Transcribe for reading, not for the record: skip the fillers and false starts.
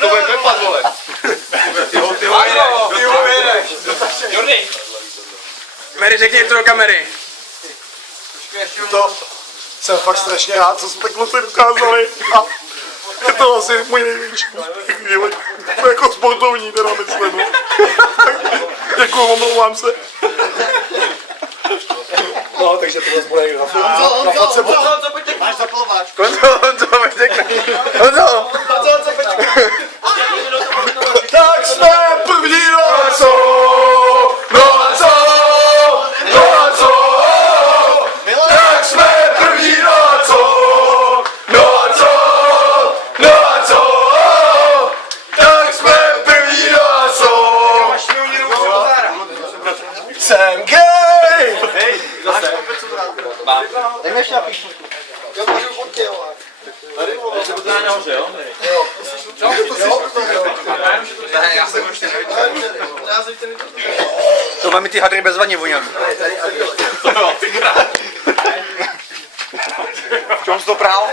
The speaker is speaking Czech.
to bude klepat, vole. Ty ho vyjedeš. Jordy. Mary, řekni to do kamery. To jsem fakt strašně rád, co jsme tak kluci dokázali. A je to asi můj největší díl. Jako sportovní teda myslím. Děkuju, omlouvám se. No, takže tohle bude na fotce. Máš zapalováč. Honzo, Honzo. Tak jsme první, no a co? No a co? No a co? Tak jsme první, no a co? No a co? No a co? Tak jsme první, no a co? Jsem gay! Tak mi ještě napíš. Já můžu fotky, Já se potřeba nahoře, jo? Já jsem už To máme ty hadry bez vaní voněk. V čem jsi to prál?